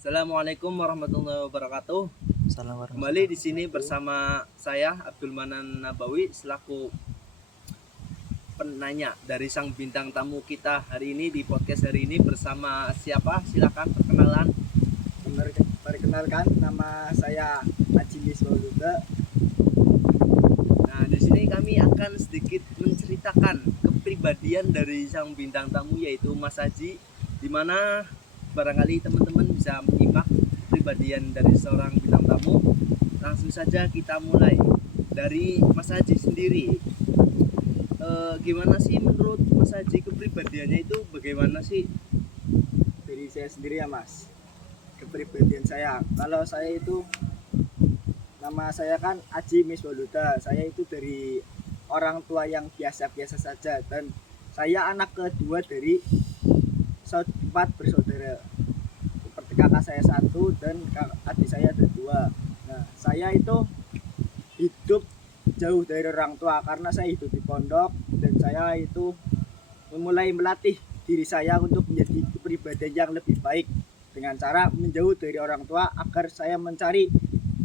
Assalamualaikum warahmatullahi wabarakatuh. Salam Kembali warahmatullahi di sini wabarakatuh. bersama saya Abdul Manan Nabawi selaku penanya dari sang bintang tamu kita hari ini di podcast hari ini bersama siapa? Silakan perkenalan. Perkenalkan, nama saya Ajilis Mauluda. Nah, di sini kami akan sedikit menceritakan kepribadian dari sang bintang tamu yaitu Mas Haji, di mana barangkali teman-teman bisa menyimak kepribadian dari seorang bintang tamu. Langsung saja kita mulai dari Mas Haji sendiri. Gimana sih menurut Mas Haji kepribadiannya itu bagaimana sih? Dari saya sendiri ya mas, kepribadian saya. Kalau saya itu, nama saya kan Aji Mis Mauluda. Saya itu dari orang tua yang biasa-biasa saja. Dan saya anak kedua dari 4 bersaudara. Seperti kakak saya 1 dan adik saya ada 2. Nah, saya itu hidup jauh dari orang tua karena saya hidup di pondok, dan saya itu memulai melatih diri saya untuk menjadi kepribadian yang lebih baik dengan cara menjauh dari orang tua agar saya mencari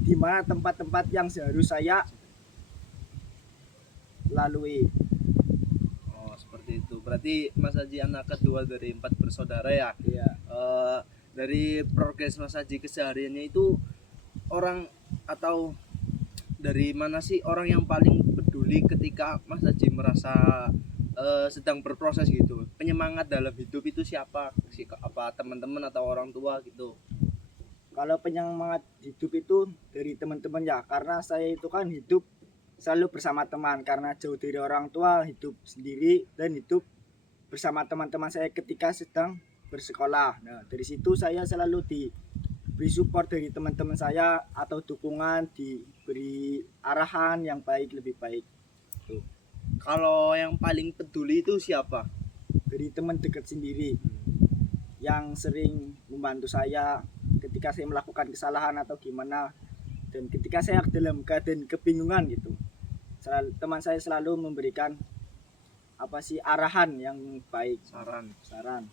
di mana tempat-tempat yang seharus saya lalui. Oh, seperti itu. Berarti Mas Haji anak kedua dari 4 bersaudara ya. Ya, Dari progres Mas Haji kesehariannya itu orang atau dari mana sih orang yang paling peduli ketika Mas Haji merasa sedang berproses gitu? Penyemangat dalam hidup itu siapa? Apa teman-teman atau orang tua gitu? kalau penyemangat hidup itu dari teman-teman ya, karena saya itu kan hidup selalu bersama teman karena jauh dari orang tua, hidup sendiri dan hidup bersama teman-teman saya ketika sedang bersekolah. Nah, dari situ saya selalu diberi support dari teman-teman saya atau dukungan, diberi arahan yang baik, lebih baik. Tuh. Kalau yang paling peduli itu siapa? Dari teman dekat sendiri yang sering membantu saya ketika saya melakukan kesalahan atau gimana, dan ketika saya dalam keadaan kebingungan gitu. Teman saya selalu memberikan apa sih arahan yang baik, Saran. saran.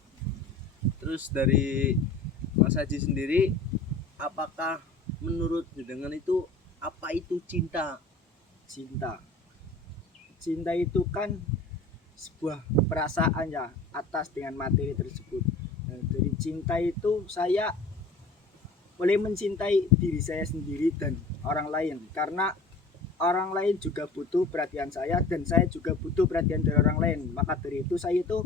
Terus dari Mas Haji sendiri, apakah menurut jenengan itu apa itu cinta? Cinta. Cinta itu kan sebuah perasaan ya atas dengan materi tersebut. Nah, dari cinta itu saya boleh mencintai diri saya sendiri dan orang lain, karena orang lain juga butuh perhatian saya dan saya juga butuh perhatian dari orang lain. Maka dari itu saya itu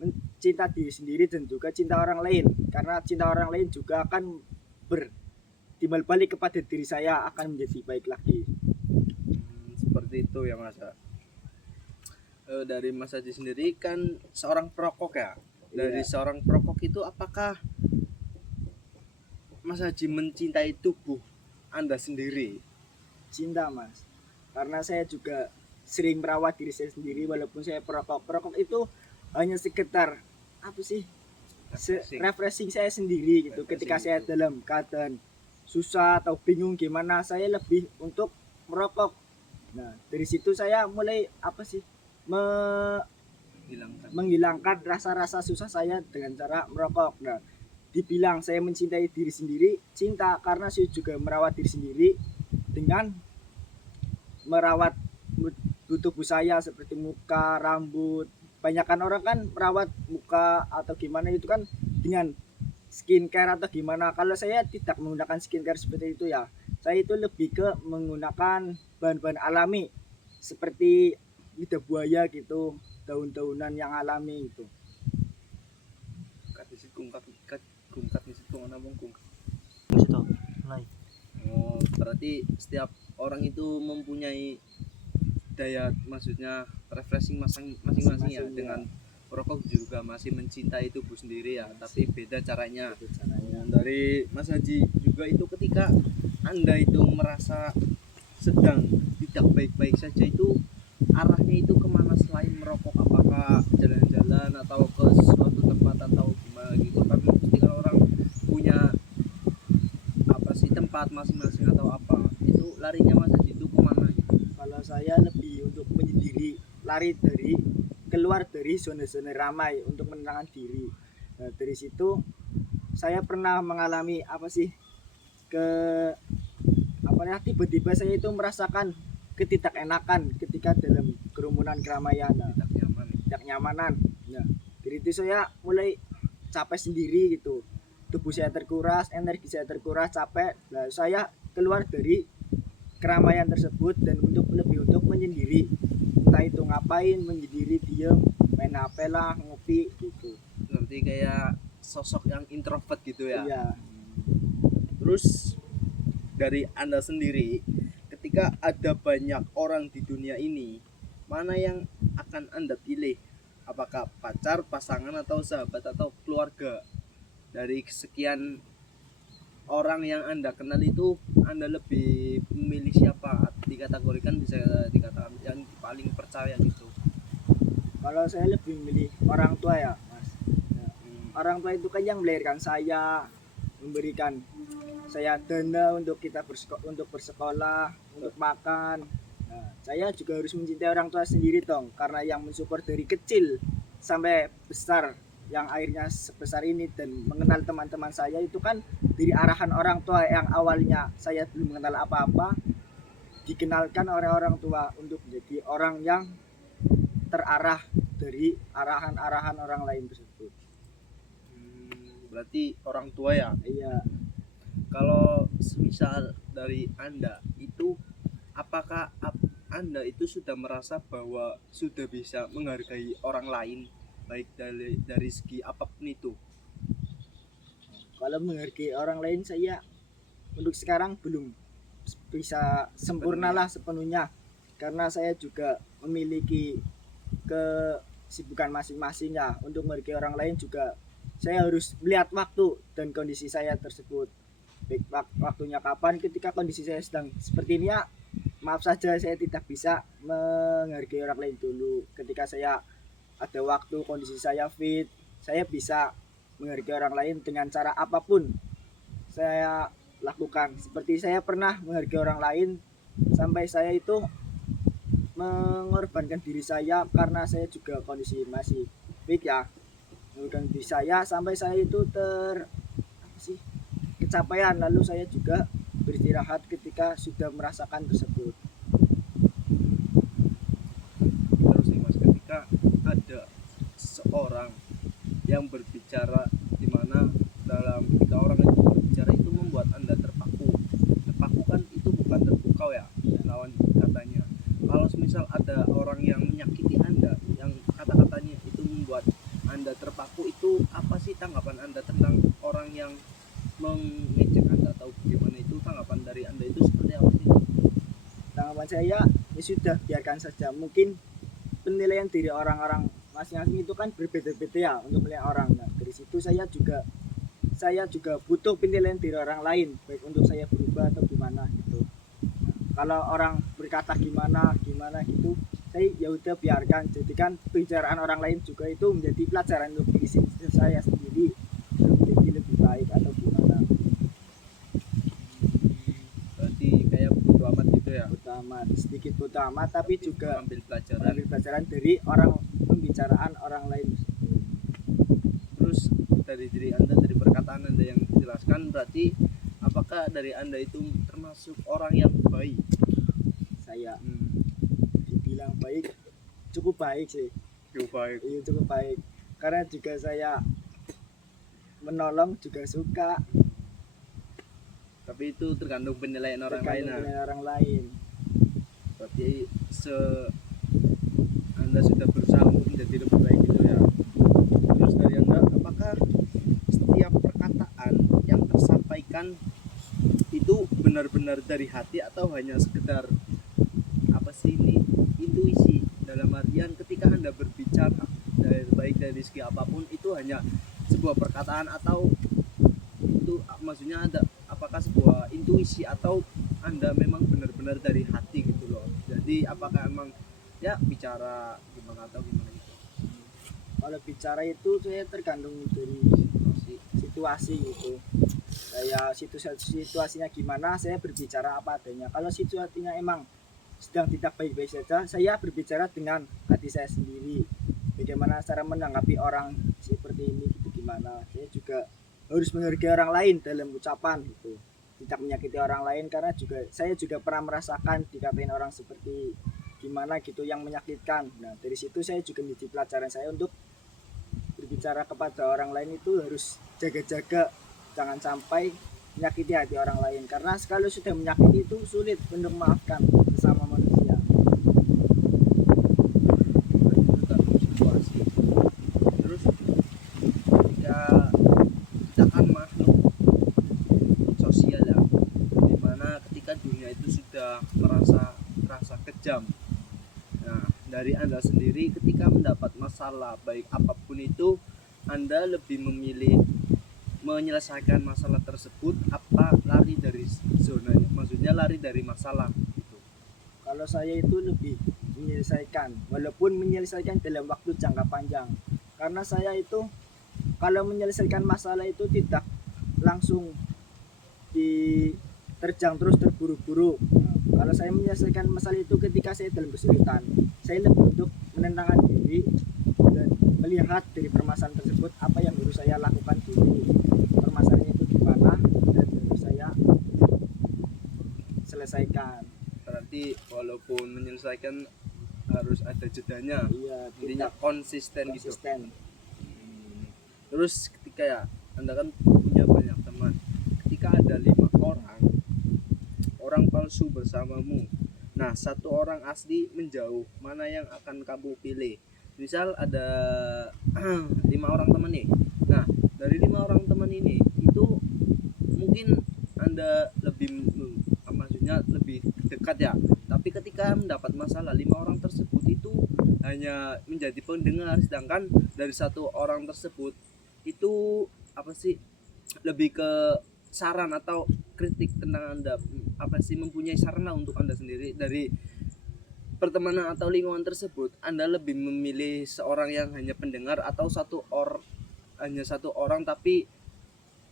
mencinta diri sendiri dan juga cinta orang lain, karena cinta orang lain juga akan bertimbal balik kepada diri saya, akan menjadi baik lagi. Seperti itu ya Mas. Dari Mas Haji sendiri kan seorang perokok ya. Dari Iya, seorang perokok itu apakah Mas Haji mencintai tubuh Anda sendiri? cinta mas, karena saya juga sering merawat diri saya sendiri walaupun saya perokok. Perokok itu hanya sekedar apa sih, Refreshing. refreshing saya sendiri gitu. Ketika saya Itu. dalam keadaan susah atau bingung gimana, saya lebih untuk merokok. Nah, dari situ saya mulai apa sih, Hilangkan. menghilangkan rasa-rasa susah saya dengan cara merokok. Nah, dibilang saya mencintai diri sendiri, cinta, karena saya juga merawat diri sendiri dengan merawat tubuh saya seperti muka, rambut. Banyakan orang kan merawat muka atau gimana itu kan dengan skincare atau gimana. Kalau saya tidak menggunakan skincare seperti itu ya. Saya itu lebih ke menggunakan bahan-bahan alami seperti lidah buaya gitu, daun-daunan yang alami itu. Katisit kungkat nisit kung ana mong kungkat. Situ, mulai. Oh, berarti setiap orang itu mempunyai daya, maksudnya refreshing masing-masing ya. Masing-masing, Dengan ya. merokok juga masih mencintai tubuh sendiri ya, tapi beda caranya. Itu caranya. Dari Mas Haji juga itu ketika Anda itu merasa sedang tidak baik-baik saja itu arahnya itu kemana selain merokok? Apakah jalan-jalan atau ke suatu tempat atau gimana gitu? Kan pasti kan orang punya apa sih tempat masing-masing atau apa? Itu larinya Mas Haji itu kemana gitu? Kalau saya lebih untuk menyendiri, lari dari keluar dari zona-zona ramai untuk menenangkan diri. Nah, dari situ saya pernah mengalami apa sih ke apa ya, tiba-tiba saya itu merasakan ketidakenakan ketika dalam kerumunan keramaian. Nah, Tidak nyaman. tidak nyamanan. Nah, dari itu saya mulai capek sendiri gitu. Tubuh saya terkuras, energi saya terkuras, capek. Nah, saya keluar dari keramaian tersebut dan untuk menyendiri. Entah itu ngapain, menyendiri, diem, main HP lah, ngopi gitu. Berarti kayak sosok yang introvert gitu ya. Iya, Terus dari Anda sendiri, ketika ada banyak orang di dunia ini, mana yang akan Anda pilih? Apakah pacar, pasangan, atau sahabat, atau keluarga? Dari sekian orang yang Anda kenal itu, Anda lebih memilih siapa? Dikategorikan bisa dikatakan yang paling percaya gitu. kalau saya lebih memilih orang tua ya, Mas. Nah, orang tua itu kan yang melahirkan saya, memberikan saya dana untuk untuk bersekolah, untuk makan. Nah, saya juga harus mencintai orang tua sendiri dong, karena yang mensupport dari kecil sampai besar, yang akhirnya sebesar ini dan mengenal teman-teman saya itu kan dari arahan orang tua yang awalnya saya belum mengenal apa-apa, dikenalkan oleh orang tua untuk menjadi orang yang terarah dari arahan-arahan orang lain tersebut. Berarti orang tua ya. Iya, Kalau semisal dari Anda itu, apakah Anda itu sudah merasa bahwa sudah bisa menghargai orang lain, baik dari segi apapun itu? kalau menghargai orang lain saya untuk sekarang belum bisa sempurna lah sepenuhnya, karena saya juga memiliki kesibukan masing-masing ya. Untuk menghargai orang lain juga saya harus melihat waktu dan kondisi saya tersebut, baik waktunya kapan. Ketika kondisi saya sedang seperti ini ya, maaf saja saya tidak bisa menghargai orang lain dulu. Ketika saya ada waktu, kondisi saya fit, saya bisa menghargai orang lain dengan cara apapun saya lakukan. Seperti saya pernah menghargai orang lain sampai saya itu mengorbankan diri saya, karena saya juga kondisi masih fit ya, mengorbankan diri saya sampai saya itu apa sih, kecapean, lalu saya juga beristirahat ketika sudah merasakan tersebut. Terus nih Mas, ketika ada seorang yang berbicara, di mana dalam ketika orang itu berbicara itu membuat Anda terpaku. Terpaku kan itu bukan terpukau ya, lawan katanya. Kalau misal ada orang yang menyakiti Anda, yang kata-katanya itu membuat Anda terpaku, itu apa sih tanggapan Anda tentang orang yang mengejek Anda atau gimana? Itu tanggapan dari Anda itu seperti apa sih? Tanggapan saya ya sudah, biarkan saja. Mungkin penilaian dari orang-orang masing-masing itu kan berbeda-beda ya untuk melihat orang. Nah, dari situ saya juga butuh penilaian dari orang lain, baik untuk saya berubah atau gimana gitu. Nah, kalau orang berkata gimana gitu, saya ya udah biarkan. Jadikan pembicaraan orang lain juga itu menjadi pelajaran untuk diri saya sendiri, untuk menjadi lebih baik atau gimana. Berarti kayak bodo amat gitu ya, Utama sedikit utama, tapi juga ambil pelajaran. mengambil pelajaran dari orang pembicaraan orang lain. Terus dari diri Anda, dari perkataan Anda yang dijelaskan, berarti apakah dari Anda itu termasuk orang yang baik? Saya dibilang baik, cukup baik sih. Cukup baik. Iya, cukup baik, karena juga saya menolong juga suka. Tapi itu tergantung penilaian orang lain. Tergantung dengan orang lain. Berarti Anda sudah berusaha untuk menjadi lebih baik gitu ya. Terus dari Anda, apakah setiap perkataan yang tersampaikan itu benar-benar dari hati atau hanya sekedar apa sih ini, intuisi? Dalam artian ketika Anda berbicara, baik dari segi apapun, itu hanya sebuah perkataan atau itu maksudnya ada, apakah sebuah intuisi atau Anda memang benar-benar dari hati gitu loh. Jadi apakah emang ya bicara gimana atau gimana gitu? Kalau bicara itu saya tergantung dari situasi gitu. Saya situasinya gimana, saya berbicara apa adanya. Kalau situasinya emang sedang tidak baik-baik saja, saya berbicara dengan hati saya sendiri. Bagaimana cara menanggapi orang seperti ini gitu, gimana. Saya juga harus menghargai orang lain dalam ucapan gitu, tidak menyakiti orang lain, karena juga saya juga pernah merasakan dikatain orang seperti gimana gitu yang menyakitkan. Nah dari situ saya juga menjadi pelajaran saya untuk berbicara kepada orang lain itu harus jaga-jaga, jangan sampai menyakiti hati orang lain, karena sekali sudah menyakiti itu sulit untuk memaafkan sesama manusia. itu tergantung situasi. Terus ketika kita kan makhluk sosial ya, dimana ketika dunia itu sudah merasa kejam. Nah, dari Anda sendiri ketika mendapat masalah baik apapun itu, Anda lebih memilih menyelesaikan masalah tersebut apa lari dari zonanya, maksudnya lari dari masalah gitu. Kalau saya itu lebih menyelesaikan, walaupun menyelesaikan dalam waktu jangka panjang, karena saya itu kalau menyelesaikan masalah itu tidak langsung diterjang terus terburu-buru. Nah, kalau saya menyelesaikan masalah itu ketika saya dalam kesulitan, saya lebih untuk menenangkan diri dan melihat dari permasalahan tersebut apa yang harus saya lakukan dulu, permasalahannya itu gimana dan harus saya selesaikan. Berarti walaupun menyelesaikan harus ada jedanya, Iya, intinya tidak konsisten gitu. konsisten. Terus ketika ya Anda kan punya banyak teman, ketika ada 5 orang palsu bersamamu, nah 1 orang asli menjauh, mana yang akan kamu pilih? Misal ada 5 orang teman nih, nah dari 5 orang teman ini itu mungkin Anda lebih maksudnya lebih dekat ya, tapi ketika mendapat masalah 5 orang tersebut itu hanya menjadi pendengar, sedangkan dari 1 orang tersebut itu apa sih, lebih ke saran atau kritik tentang Anda, apa sih, mempunyai saran lah untuk Anda sendiri. Dari pertemanan atau lingkungan tersebut, Anda lebih memilih seorang yang hanya pendengar atau hanya 1 orang tapi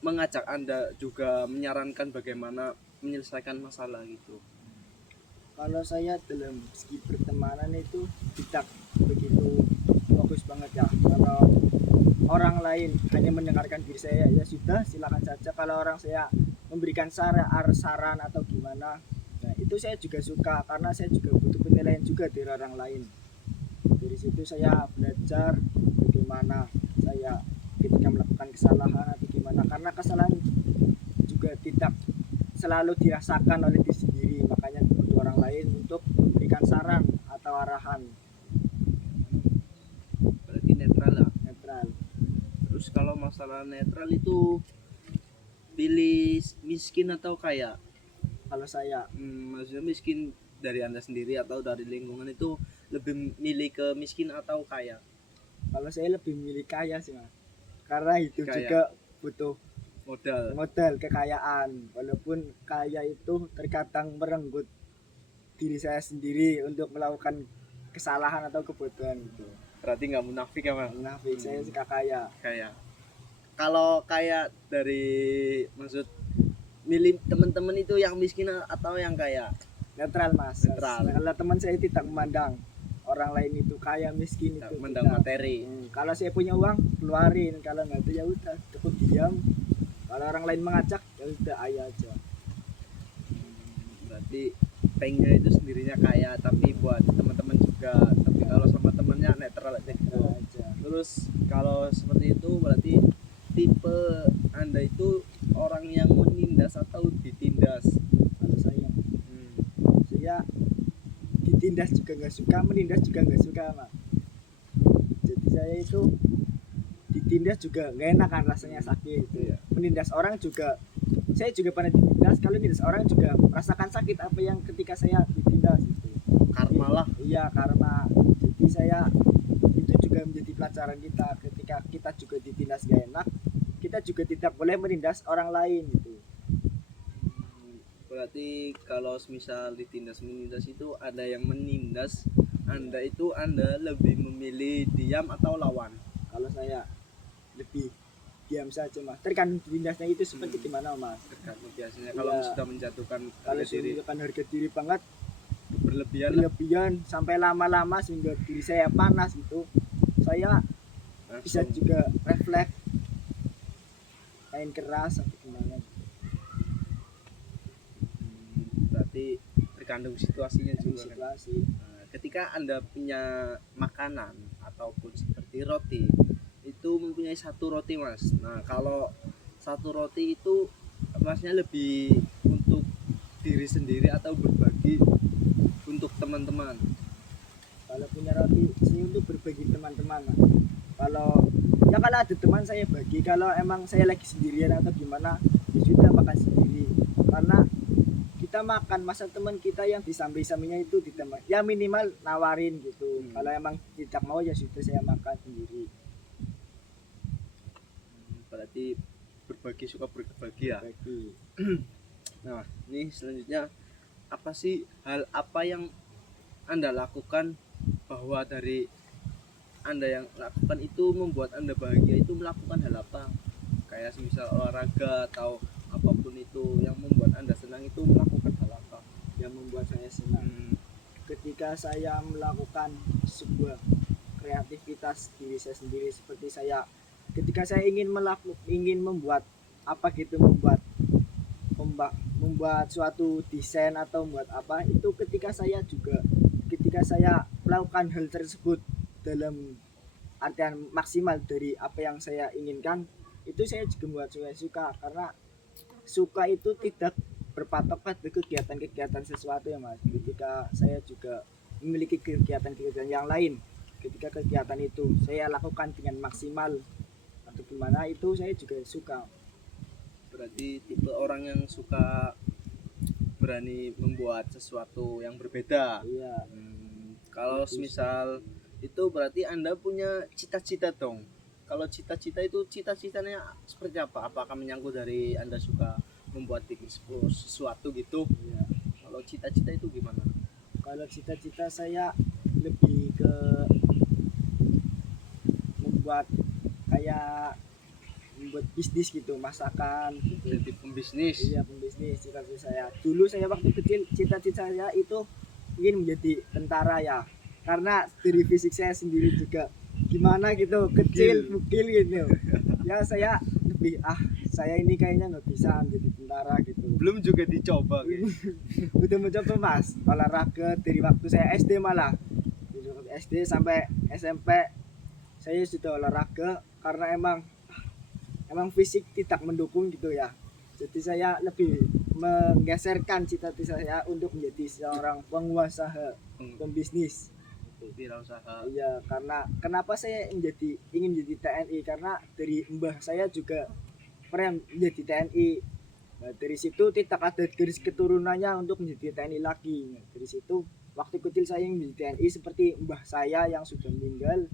mengajak Anda juga menyarankan bagaimana menyelesaikan masalah gitu. Kalau saya dalam segi pertemanan itu tidak begitu fokus banget ya. Kalau orang lain hanya mendengarkan diri saya, ya sudah silakan saja. Kalau orang saya memberikan saran atau gimana, nah itu saya juga suka, karena saya juga butuh penilaian juga dari orang lain. Dari situ saya belajar bagaimana saya ketika melakukan kesalahan atau gimana, karena kesalahan juga tidak selalu dirasakan oleh diri sendiri, makanya butuh orang lain untuk memberikan saran atau arahan. Berarti netral lah. Netral. Terus kalau masalah netral itu pilih miskin atau kaya? Kalau saya Maksudnya miskin dari Anda sendiri atau dari lingkungan itu lebih milih ke miskin atau kaya? kalau saya lebih memilih kaya sih mas, karena itu Kaya. juga butuh Modal. modal kekayaan, walaupun kaya itu terkadang merenggut diri saya sendiri untuk melakukan kesalahan atau kebodohan gitu. Berarti nggak munafik ya Mas? Munafik, saya suka kaya. Kaya. Kalau kaya dari maksud milih teman-teman itu yang miskin atau yang kaya? Netral mas. Netral. Kalau teman saya tidak memandang orang lain itu kaya miskin itu Mendang tidak. materi. Kalau saya punya uang keluarin, kalau nggak itu ya udah cukup diam. Kalau orang lain mengajak ya udah ayo aja. Berarti pengnya itu sendirinya kaya tapi buat teman-teman juga, tapi kalau sama temannya netral aja gitu. Aja. Terus kalau seperti itu berarti tipe Anda itu orang yang menindas atau ditindas? Kalau saya ditindas juga nggak suka, menindas juga nggak suka mas. Jadi saya itu ditindas juga nggak enak kan, rasanya sakit gitu ya. Menindas orang juga, saya juga pernah ditindas. Kalau menindas orang juga merasakan sakit apa yang ketika saya ditindas gitu. Karma lah. Iya karma. Jadi saya itu juga menjadi pelajaran kita, ketika kita juga ditindas gak enak, kita juga tidak boleh menindas orang lain gitu. Berarti kalau misal menindas itu ada yang menindas Anda, itu Anda lebih memilih diam atau lawan? Kalau saya lebih diam saja mas, tergantung ditindasnya itu seperti gimana mas. Tergantung biasanya kalau Iya. sudah menjatuhkan Kalau harga diri menunjukkan harga diri banget berlebihan sampai lama-lama sehingga diri saya panas gitu, saya bisa langsung. juga refleks main keras atau gimana. Berarti tergantung situasinya Di juga kan. situasi. Nah, ketika Anda punya makanan ataupun seperti roti, itu mempunyai satu roti Mas. Nah, kalau satu roti itu Masnya lebih untuk diri sendiri atau berbagi untuk teman-teman? Kalau punya roti sih untuk berbagi teman-teman, Mas. Kalau ya kalau ada teman saya bagi, kalau emang saya lagi sendirian atau gimana ya sudah makan sendiri, karena kita makan masa teman kita yang disambi-sambinya itu di teman ya minimal nawarin gitu. Kalau emang tidak mau ya sudah saya makan sendiri. Berarti berbagi, suka berbagi ya. Bagi Nah, ini selanjutnya apa sih hal apa yang Anda lakukan bahwa dari Anda yang lakukan itu membuat Anda bahagia, itu melakukan hal apa? Kayak misal olahraga atau apapun itu yang membuat Anda senang, itu melakukan hal apa? yang membuat saya senang ketika saya melakukan sebuah kreativitas diri saya sendiri, seperti saya ketika saya ingin membuat apa gitu, membuat suatu desain atau membuat apa itu, ketika saya melakukan hal tersebut dalam artian maksimal dari apa yang saya inginkan, itu saya juga membuat saya suka, karena suka itu tidak berpatok pada kegiatan-kegiatan sesuatu ya Mas. Ketika saya juga memiliki kegiatan-kegiatan yang lain, ketika kegiatan itu saya lakukan dengan maksimal atau gimana, itu saya juga suka. Berarti tipe orang yang suka berani membuat sesuatu yang berbeda. Iya, Kalau misal itu berarti Anda punya cita-cita dong. Kalau cita-cita itu cita-citanya seperti apa? Apakah menyangkut dari Anda suka membuat bikin sesuatu gitu? iya. Kalau cita-cita itu gimana? Kalau cita-cita saya lebih ke membuat membuat bisnis gitu, masakan gitu. Jadi pembisnis. Iya, pembisnis cita-cita saya. Dulu saya waktu kecil cita-cita saya itu ingin menjadi tentara ya. Karena dari fisik saya sendiri juga gimana gitu, kecil, bukil gitu. Ya saya lebih saya ini kayaknya nggak bisa menjadi tentara gitu. Belum juga dicoba kayak. Udah mencoba Mas, olahraga dari waktu saya SD malah. Dari waktu SD sampai SMP saya sudah olahraga, karena emang fisik tidak mendukung gitu ya. Jadi saya lebih menggeserkan cita-cita saya untuk menjadi seorang pengusaha, pembisnis. Wirausaha. Iya, karena kenapa saya ingin menjadi TNI, karena dari mbah saya juga pernah menjadi TNI. Nah, dari situ tidak ada garis keturunannya untuk menjadi TNI lagi. Nah, dari situ waktu kecil saya ingin menjadi TNI seperti mbah saya yang sudah meninggal.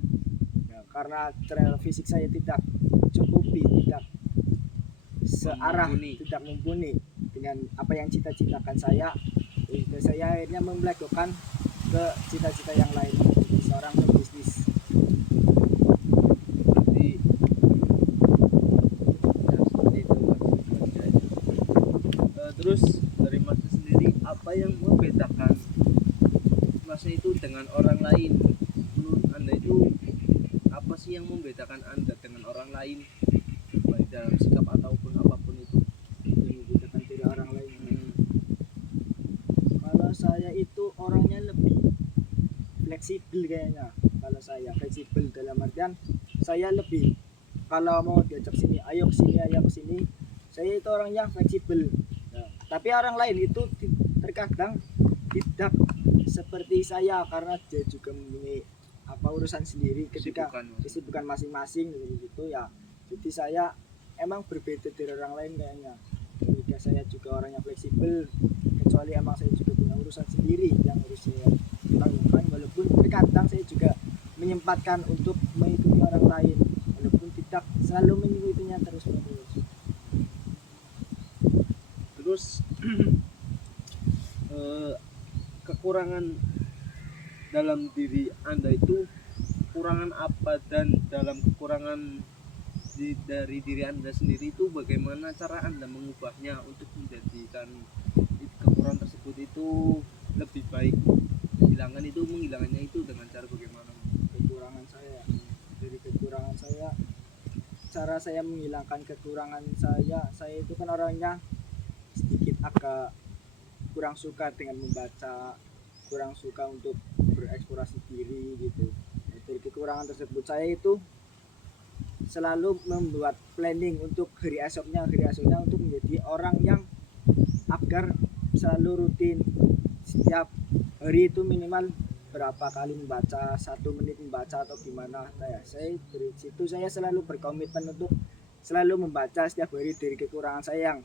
Nah, karena fisik saya tidak mencukupi, tidak searah, tidak mumpuni dengan apa yang cita-citakan saya. Jadi saya akhirnya melakukan ke cita-cita yang lain, menjadi seorang pebisnis. Berarti ya seperti itu Mas. Terus dari Mas sendiri, apa yang membedakan Mas itu dengan orang lain? Menurut Anda itu apa sih yang membedakan Anda dengan orang lain, baik dalam sikap ataupun apapun itu? Yang membedakan dari orang lain. Kalau saya itu orangnya lebih fleksibel kayaknya. Kalau saya fleksibel dalam artian saya lebih, kalau mau diajak sini ayo ke sini, saya itu orang yang fleksibel. Nah, tapi orang lain itu terkadang tidak seperti saya, karena dia juga mempunyai urusan sendiri, ketika kesibukan masing-masing gitu ya. Jadi saya emang berbeda dari orang lain kayaknya. Ketika saya juga orang yang fleksibel, kecuali emang saya juga punya urusan sendiri yang harus saya lakukan, walaupun terkadang saya juga menyempatkan untuk mengikuti orang lain, walaupun tidak selalu mengikutinya terus-menerus. Terus kekurangan dalam diri Anda itu kekurangan apa, dan dalam kekurangan dari diri Anda sendiri itu bagaimana cara Anda mengubahnya untuk menjadikan kekurangan tersebut itu lebih baik? Menghilangkannya itu dengan cara bagaimana? Kekurangan saya, dari kekurangan cara saya menghilangkan kekurangan saya itu kan orangnya sedikit agak kurang suka dengan membaca, kurang suka untuk bereksplorasi diri gitu. Nah, dari kekurangan tersebut saya itu selalu membuat planning untuk hari esoknya untuk menjadi orang yang agar selalu rutin setiap hari itu minimal berapa kali membaca, 1 menit membaca atau gimana. Saya dari situ saya selalu berkomitmen untuk selalu membaca setiap hari. Dari kekurangan saya yang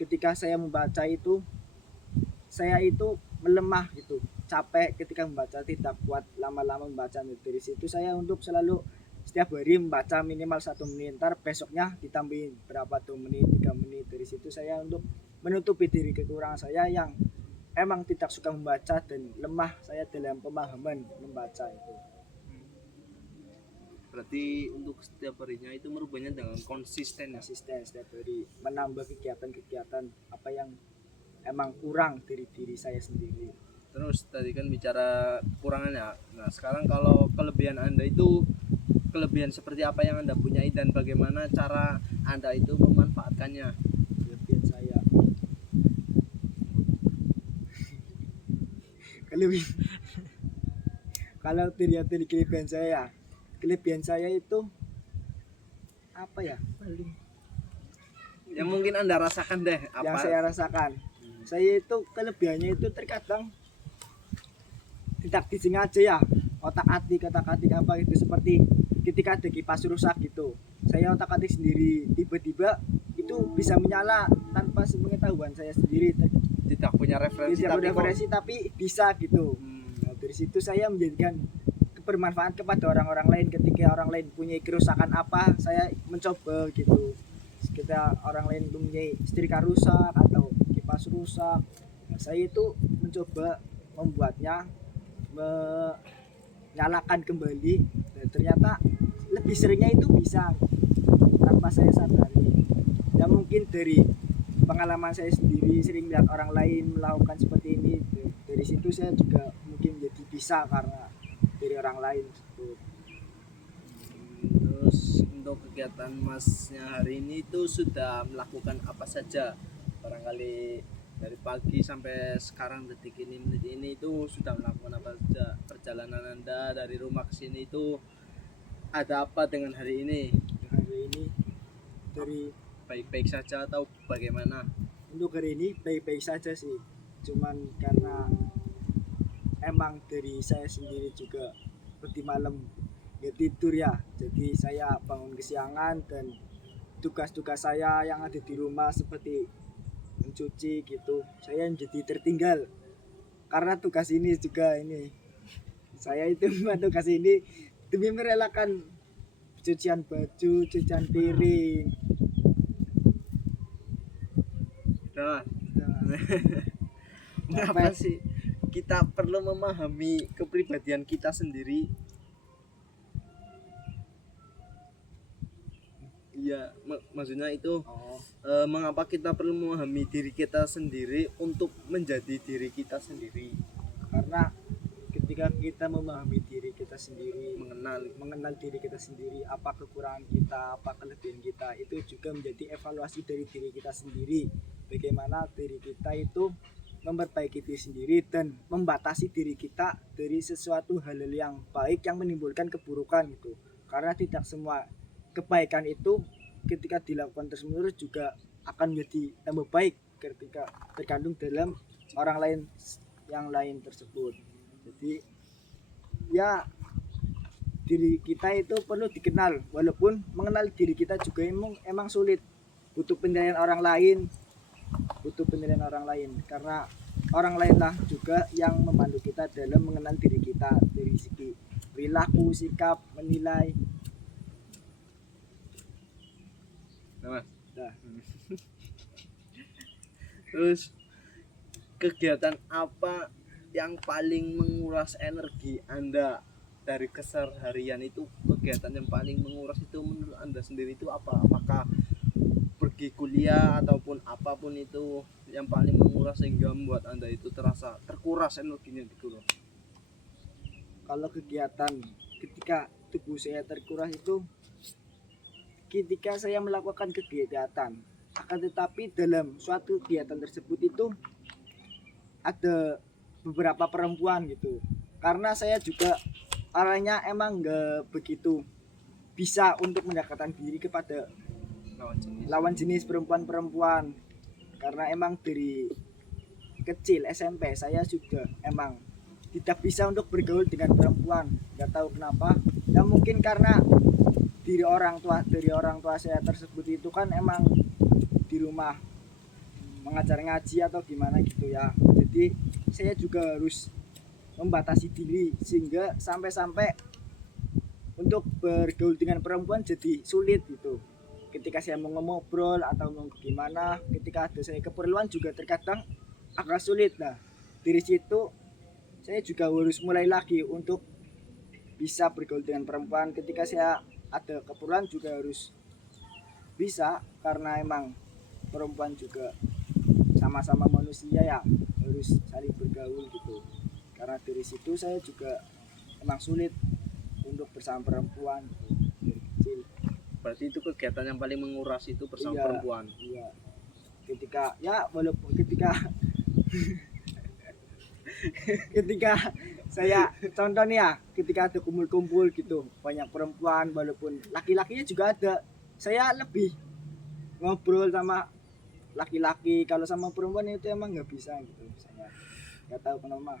ketika saya membaca itu saya itu melemah gitu, capek ketika membaca, tidak kuat lama-lama membaca. Dari situ saya untuk selalu setiap hari membaca minimal 1 menit, ntar besoknya ditambahin berapa, 2 menit, 3 menit. Dari situ saya untuk menutupi diri kekurangan saya yang emang tidak suka membaca dan lemah saya dalam pemahaman membaca itu. Berarti untuk setiap harinya itu merubahnya dengan konsisten ya. Konsisten setiap hari menambah kegiatan-kegiatan apa yang emang kurang dari diri saya sendiri. Terus tadi kan bicara kekurangannya. Nah, sekarang kalau kelebihan Anda itu kelebihan seperti apa yang Anda punyai dan bagaimana cara Anda itu memanfaatkannya? Kelebihan saya kelebihan kalau dilihat dari kelebihan saya itu apa ya, Yang mungkin Anda rasakan deh yang apa? saya rasakan saya itu kelebihannya itu terkadang tidak disengaja ya, otak-atik apa itu, seperti ketika ada kipas rusak gitu saya otak-atik sendiri, tiba-tiba itu bisa menyala tanpa sepengetahuan saya sendiri, Tidak punya referensi tidak tapi kok referensi tapi bisa gitu. Nah, dari situ saya menjadikan bermanfaat kepada orang-orang lain. Ketika orang lain punya kerusakan apa, saya mencoba gitu. Kita orang lain punya setrika rusak atau kipas rusak, nah, saya itu mencoba membuatnya menyalakan kembali. Dan ternyata lebih seringnya itu bisa tanpa saya sadari. Ya mungkin dari pengalaman saya sendiri sering lihat orang lain melakukan seperti ini. Dari situ saya juga mungkin jadi bisa karena dari orang lain tersebut. Terus untuk kegiatan Masnya hari ini itu sudah melakukan apa saja? Barangkali dari pagi sampai sekarang detik ini menit ini itu sudah melakukan apa saja? Perjalanan Anda dari rumah ke sini itu ada apa dengan hari ini? Hari ini dari Baik-baik saja atau bagaimana? untuk hari ini baik-baik saja sih. Cuman karena emang dari saya sendiri juga seperti malam ya tidur ya, jadi saya bangun kesiangan dan tugas-tugas saya yang ada di rumah seperti mencuci gitu saya jadi tertinggal karena tugas ini juga ini saya itu membuat tugas ini demi merelakan cucian baju, cucian piring. Nah, Nah, mengapa sih kita perlu memahami kepribadian kita sendiri? Iya, maksudnya itu oh, mengapa kita perlu memahami diri kita sendiri untuk menjadi diri kita sendiri, karena ketika kita memahami diri kita sendiri, mengenal mengenal diri kita sendiri, apa kekurangan kita, apa kelebihan kita, itu juga menjadi evaluasi dari diri kita sendiri. Bagaimana diri kita itu memperbaiki diri sendiri dan membatasi diri kita dari sesuatu hal yang baik yang menimbulkan keburukan gitu. Karena tidak semua kebaikan itu ketika dilakukan terus menerus juga akan menjadi tambah baik ketika terkandung dalam orang lain yang lain tersebut. Jadi ya diri kita itu perlu dikenal, walaupun mengenal diri kita juga emang sulit, butuh penilaian orang lain, karena orang lain lah juga yang membantu kita dalam mengenal diri kita dari segi perilaku, sikap, menilai. nah, Mas. Nah, Terus kegiatan apa yang paling menguras energi Anda dari keseharian itu? Kegiatan yang paling menguras itu menurut Anda sendiri itu apa? Apakah pergi kuliah ataupun apapun itu yang paling menguras sehingga membuat Anda itu terasa terkuras energinya gitu loh? kalau kegiatan ketika tubuh saya terkuras itu ketika saya melakukan kegiatan, akan tetapi dalam suatu kegiatan tersebut itu ada beberapa perempuan gitu. Karena saya juga arahnya emang nggak begitu bisa untuk mendekatkan diri kepada lawan jenis perempuan-perempuan, karena emang dari kecil SMP saya juga emang tidak bisa untuk bergaul dengan perempuan, nggak tahu kenapa. Ya mungkin karena dari orang tua saya tersebut itu kan emang di rumah mengajar ngaji atau gimana gitu ya, jadi saya juga harus membatasi diri sehingga sampai-sampai untuk bergaul dengan perempuan jadi sulit gitu. Ketika saya mau ngobrol atau mau gimana, ketika ada saya keperluan juga terkadang agak sulit. Nah dari situ saya juga harus mulai lagi untuk bisa bergaul dengan perempuan. Ketika saya ada keperluan juga harus bisa, karena emang perempuan juga sama-sama manusia ya, harus saling bergaul gitu. Karena dari situ saya juga emang sulit untuk bersama perempuan gitu, dari kecil. Berarti itu kegiatan yang paling menguras itu bersama Iya, perempuan. iya. Ketika ya walaupun ketika ketika saya contoh nih ya, ketika ada kumpul-kumpul gitu banyak perempuan, walaupun laki-lakinya juga ada, saya lebih ngobrol sama laki-laki. Kalau sama perempuan itu emang nggak bisa gitu, saya nggak tahu kenapa.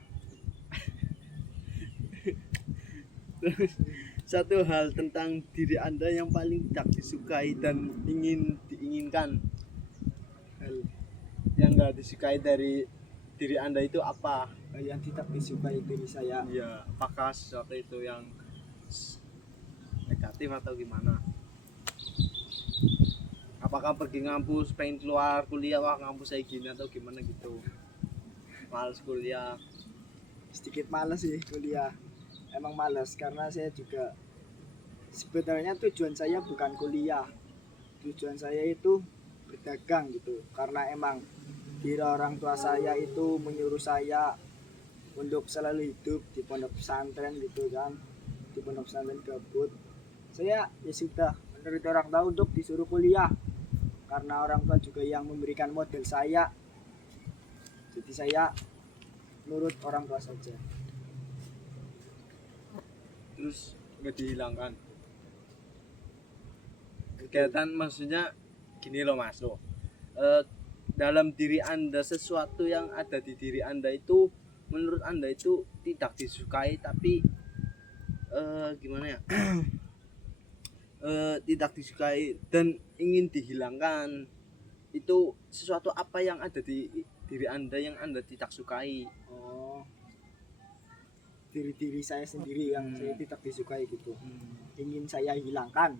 Satu hal tentang diri Anda yang paling tidak disukai dan ingin diinginkan, Hal yang nggak disukai dari diri Anda itu apa? yang tidak disukai dari saya, Ya, apakah sesuatu itu yang negatif atau gimana? Apakah pergi ngampus, pengen keluar kuliah, wah ngampus kayak gini atau gimana gitu? Males kuliah. sedikit malas sih kuliah, emang malas karena saya juga sebenarnya tujuan saya bukan kuliah, tujuan saya itu berdagang gitu. Karena emang diri orang tua saya itu menyuruh saya untuk selalu hidup di pondok pesantren gitu kan, di pondok pesantren gabut. Saya ya sudah menurut orang tua untuk disuruh kuliah, karena orang tua juga yang memberikan modal saya, jadi saya nurut orang tua saja. Terus nggak dihilangkan. Kegiatan maksudnya gini loh Mas loh. Dalam diri Anda sesuatu yang ada di diri Anda itu menurut Anda itu tidak disukai tapi gimana ya? Tidak disukai dan ingin dihilangkan. Itu sesuatu apa yang ada di diri Anda yang Anda tidak sukai? Oh, diri saya sendiri yang saya tidak disukai gitu, ingin saya hilangkan.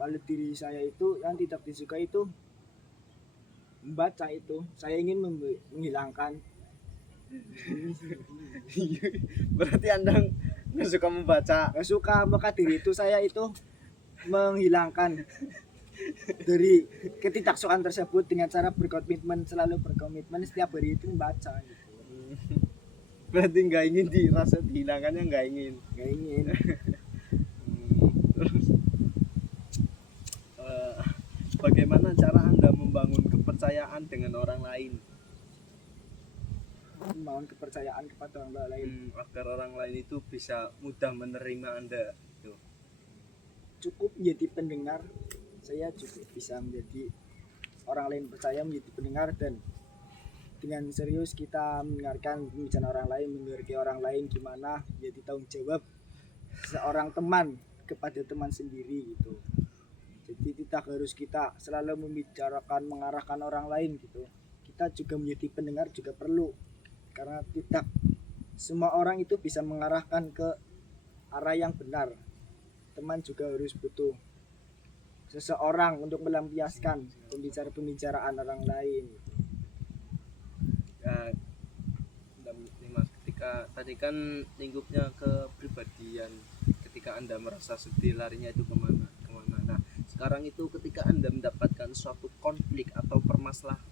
Kalau diri saya itu yang tidak disukai itu membaca, itu saya ingin menghilangkan. Berarti Anda nggak suka membaca. Gak suka, maka diri itu saya itu menghilangkan dari ketidaksukaan tersebut dengan cara berkomitmen, selalu berkomitmen setiap hari itu membaca gitu. Berarti nggak ingin dirasa dihilangkannya, nggak ingin. Gak ingin. Terus bagaimana cara Anda membangun kepercayaan dengan orang lain? Membangun kepercayaan kepada orang lain, Agar orang lain itu bisa mudah menerima Anda. Tuh. cukup menjadi pendengar. Saya cukup bisa menjadi orang lain percaya menjadi pendengar, dan dengan serius kita mendengarkan pembicaraan orang lain, menghargai orang lain, gimana jadi tanggung jawab seorang teman kepada teman sendiri gitu. Jadi tidak harus kita selalu membicarakan, mengarahkan orang lain gitu. Kita juga menjadi pendengar juga perlu, karena tidak semua orang itu bisa mengarahkan ke arah yang benar. Teman juga harus butuh seseorang untuk melampiaskan pembicaraan orang lain. Ya, Mas, ketika tadi kan lingkupnya ke pribadian, ketika Anda merasa sedih larinya itu kemana. Nah sekarang itu ketika Anda mendapatkan suatu konflik atau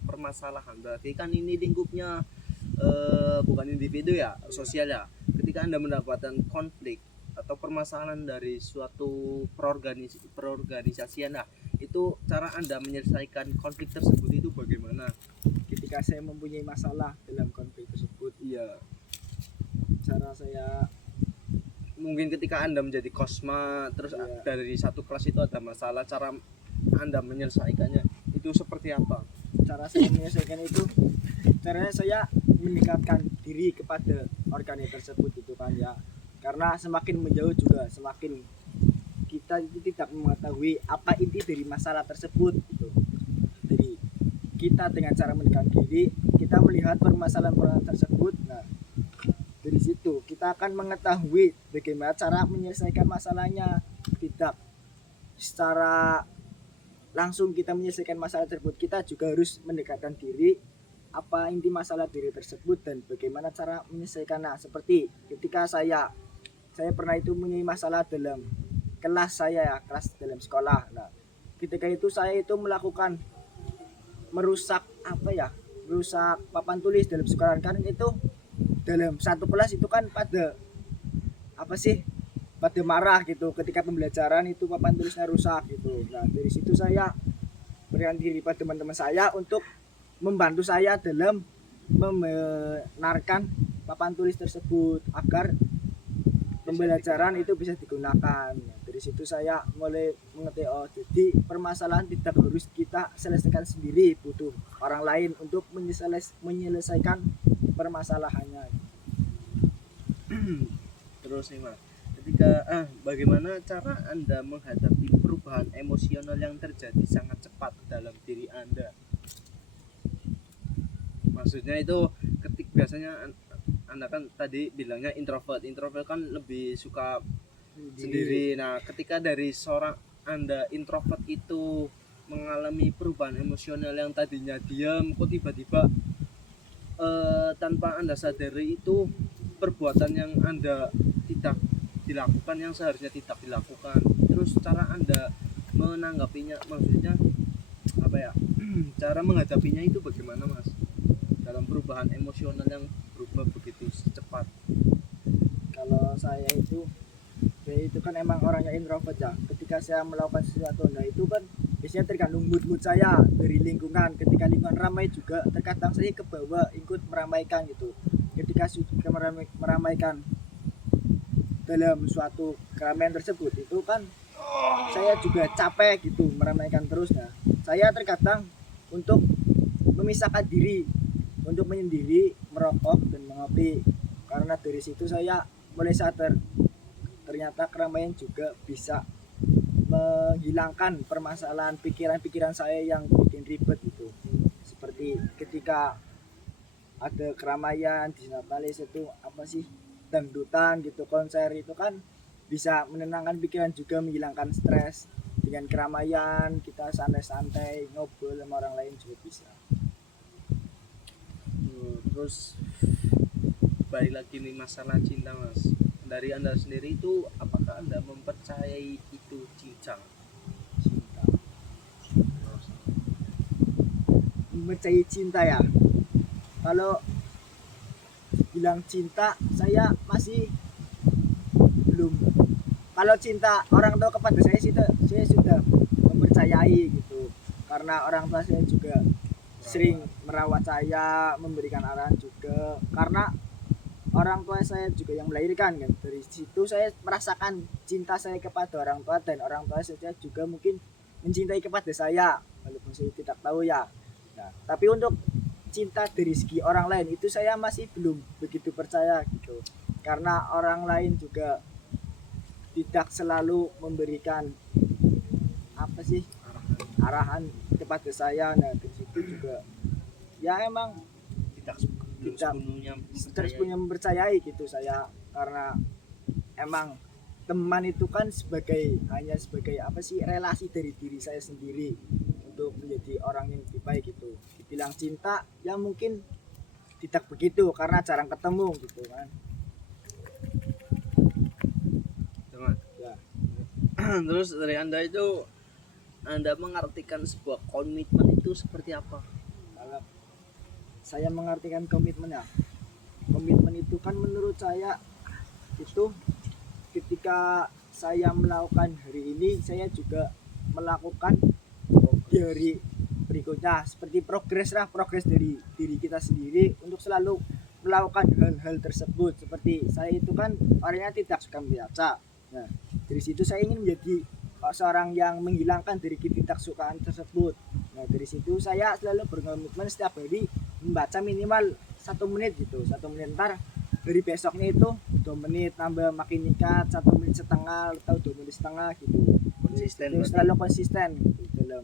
permasalahan, berarti kan ini lingkupnya bukan individu ya, sosial ya. Ketika Anda mendapatkan konflik atau atau permasalahan dari suatu perorganisasian, nah itu cara Anda menyelesaikan konflik tersebut itu bagaimana? Ketika saya mempunyai masalah dalam konflik tersebut, Iya, cara saya mungkin ketika Anda menjadi kosma terus Iya. dari satu kelas itu ada masalah, cara Anda menyelesaikannya itu seperti apa? cara saya menyelesaikan itu, caranya saya meningkatkan diri kepada organ tersebut itu kan ya, karena semakin menjauh juga semakin kita itu tidak mengetahui apa inti dari masalah tersebut gitu. Jadi kita dengan cara mendekatkan diri, kita melihat permasalahan tersebut, nah dari situ kita akan mengetahui bagaimana cara menyelesaikan masalahnya. Tidak secara langsung kita menyelesaikan masalah tersebut, kita juga harus mendekatkan diri apa inti masalah diri tersebut dan bagaimana cara menyelesaikannya. Seperti ketika saya pernah itu mempunyai masalah dalam kelas saya ya, kelas dalam sekolah. Nah, ketika itu saya itu melakukan merusak merusak papan tulis dalam sekolah, kan itu dalam satu kelas itu kan pada pada marah gitu ketika pembelajaran itu papan tulisnya rusak gitu. Nah, dari situ saya berikan diri pada teman-teman saya untuk membantu saya dalam membenarkan papan tulis tersebut agar pembelajaran itu bisa digunakan. Nah, dari situ saya mulai mengerti, oh jadi permasalahan tidak harus kita selesaikan sendiri, butuh orang lain untuk menyelesaikan permasalahannya. Terus nih Mas, ketika bagaimana cara Anda menghadapi perubahan emosional yang terjadi sangat cepat dalam diri Anda? Maksudnya itu biasanya Anda kan tadi bilangnya introvert kan lebih suka sendiri. Nah, ketika dari seorang Anda introvert itu mengalami perubahan emosional yang tadinya diam, kok tiba-tiba tanpa Anda sadari itu perbuatan yang Anda tidak dilakukan yang seharusnya tidak dilakukan. Terus cara Anda menanggapinya, maksudnya apa ya? Cara menghadapinya itu bagaimana, Mas? Dalam perubahan emosional yang berubah begitu cepat. Kalau saya itu kan emang orangnya introvert ya. Ketika saya melakukan sesuatu, nah itu kan biasanya tergantung mood saya dari lingkungan. Ketika lingkungan ramai juga terkadang saya ke bawah ikut meramaikan gitu. Ketika sudah meramaikan dalam suatu keramaian tersebut, itu kan saya juga capek gitu meramaikan terus. Nah, saya terkadang untuk memisahkan diri, untuk menyendiri, merokok dan mengopi. Karena dari situ saya mulai sadar ternyata keramaian juga bisa menghilangkan permasalahan pikiran-pikiran saya yang bikin ribet gitu. Seperti ketika ada keramaian di Natalis itu dangdutan gitu, konser itu kan bisa menenangkan pikiran juga, menghilangkan stres. Dengan keramaian kita santai-santai ngobrol sama orang lain juga bisa. Terus balik lagi nih masalah cinta, Mas. Dari Anda sendiri itu apakah Anda mempercayai itu cinta? Mempercayai cinta ya. Kalau bilang cinta, saya masih belum. Kalau cinta orang tua kepada saya sudah mempercayai gitu. Karena orang tua saya juga sering merawat saya, memberikan arahan juga. Karena orang tua saya juga yang melahirkan kan. Dari situ saya merasakan cinta saya kepada orang tua, dan orang tua saya juga mungkin mencintai kepada saya walaupun saya tidak tahu ya. Nah, tapi untuk cinta dari segi orang lain itu saya masih belum begitu percaya gitu. Karena orang lain juga tidak selalu memberikan arahan kepada saya. Nah, dari situ juga ya emang Tidak sepenuhnya mempercayai gitu saya, karena emang teman itu kan hanya sebagai relasi dari diri saya sendiri untuk menjadi orang yang lebih baik gitu. Dibilang cinta ya mungkin tidak begitu karena jarang ketemu gitu kan. Teman. Ya. Terus dari Anda itu Anda mengartikan sebuah komitmen itu seperti apa? Kalau saya mengartikan komitmen ya, komitmen itu kan menurut saya itu ketika saya melakukan hari ini, saya juga melakukan di hari berikutnya, seperti progres dari diri kita sendiri untuk selalu melakukan hal-hal tersebut. Seperti saya itu kan orangnya tidak suka membaca. Nah, dari situ saya ingin menjadi seorang yang menghilangkan dari ketidaksukaan tersebut. Nah, dari situ saya selalu berkomitmen setiap hari membaca minimal 1 menit gitu. 1 menit, ntar dari besoknya itu 2 menit, tambah makin meningkat 1,5 menit atau 2,5 menit gitu. Konsisten Itu berarti. selalu konsisten gitu dalam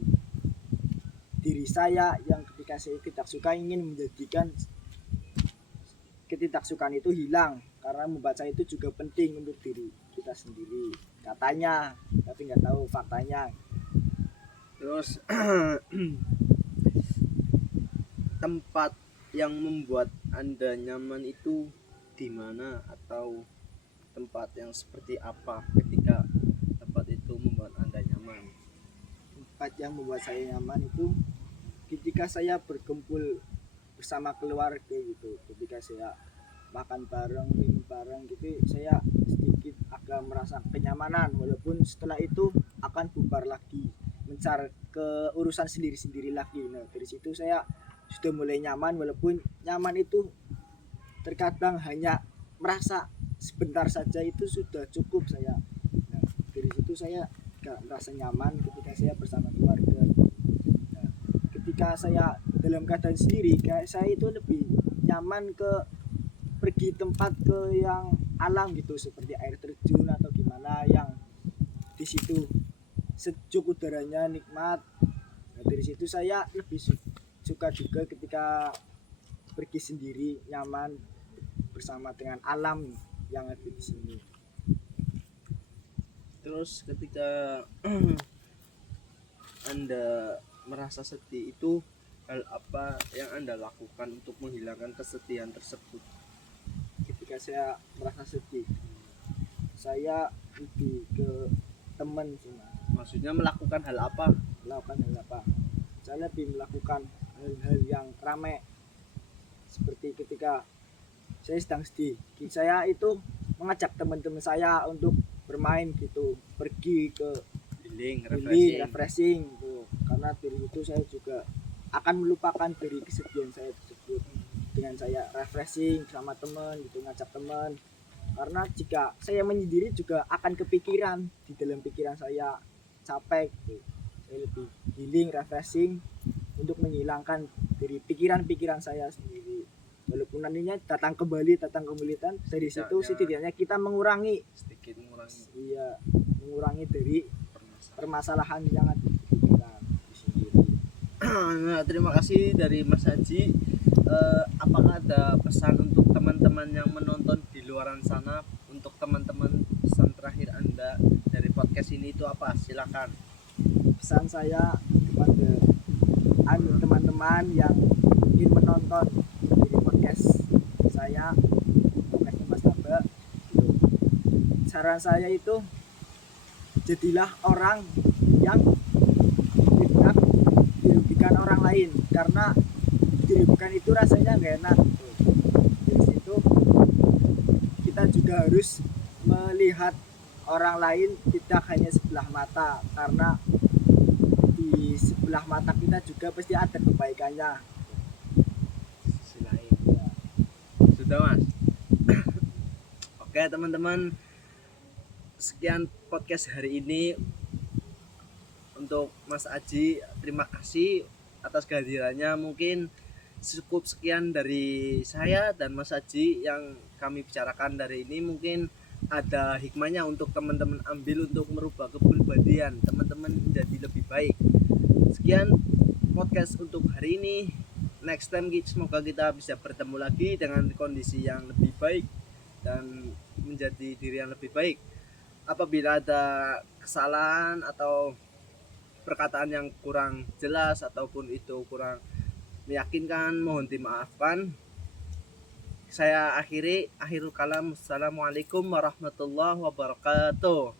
diri saya, yang ketika saya tidak suka ingin menjadikan ketidaksukaan itu hilang, karena membaca itu juga penting untuk diri kita sendiri katanya, tapi nggak tahu faktanya. Terus tempat yang membuat Anda nyaman itu di mana, atau tempat yang seperti apa ketika tempat itu membuat Anda nyaman? Tempat yang membuat saya nyaman itu ketika saya berkumpul bersama keluarga gitu, ketika saya makan bareng, minum bareng gitu, saya sedikit agak merasa kenyamanan, walaupun setelah itu akan bubar lagi, mencari ke urusan sendiri-sendiri lagi. Nah, dari situ saya sudah mulai nyaman, walaupun nyaman itu terkadang hanya merasa sebentar saja, itu sudah cukup saya. Nah, dari situ saya gak merasa nyaman ketika saya bersama keluarga. Nah, ketika saya dalam keadaan sendiri, kayak saya itu lebih nyaman ke pergi tempat ke yang alam gitu, seperti air terjun atau gimana, yang di situ sejuk, udaranya nikmat. Nah, dari situ saya lebih suka juga ketika pergi sendiri, nyaman bersama dengan alam yang ada di sini. Terus ketika Anda merasa sedih itu, hal apa yang Anda lakukan untuk menghilangkan kesedihan tersebut? Ketika saya merasa sedih, saya lebih ke teman sih Mas. Maksudnya melakukan hal apa? Melakukan hal apa? Saya lebih melakukan hal-hal yang ramai, seperti ketika saya sedang sedih, saya itu mengajak teman-teman saya untuk bermain gitu, pergi ke Healing, healing, refreshing. refreshing gitu. Karena dari itu saya juga akan melupakan dari kesedihan saya tersebut dengan saya refreshing sama teman gitu, ngajak teman. Karena jika saya menyendiri juga akan kepikiran, di dalam pikiran saya capek gitu. Saya lebih healing, refreshing untuk menghilangkan dari pikiran-pikiran saya sendiri. Walaupun nantinya datang kembali kan, dari situ setidaknya kita mengurangi Sedikit mengurangi mengurangi dari permasalahan. permasalahan yang ada di pikiran sendiri. Nah, terima kasih dari Mas Haji. Apakah ada pesan untuk teman-teman yang menonton di luaran sana? Untuk teman-teman, pesan terakhir Anda dari podcast ini itu apa? Silakan. Pesan saya kepada teman-teman yang ingin menonton dari podcast saya, podcastnya Mas Taba, saran saya itu jadilah orang yang tidak dirugikan orang lain, karena dirugikan itu rasanya nggak enak gitu. Dari situ kita juga harus melihat orang lain tidak hanya sebelah mata, karena di sebelah mata kita juga pasti ada kebaikannya. Silain. Sudah Mas. Oke teman-teman, sekian podcast hari ini untuk Mas Aji. Terima kasih atas kehadirannya. Mungkin cukup sekian dari saya dan Mas Aji yang kami bicarakan dari ini. Mungkin ada hikmahnya untuk teman-teman ambil untuk merubah kepribadian teman-teman menjadi lebih baik. Sekian podcast untuk hari ini. Next time semoga kita bisa bertemu lagi dengan kondisi yang lebih baik dan menjadi diri yang lebih baik. Apabila ada kesalahan atau perkataan yang kurang jelas ataupun itu kurang meyakinkan, mohon dimaafkan. Saya akhirul kalam. Assalamualaikum warahmatullahi wabarakatuh.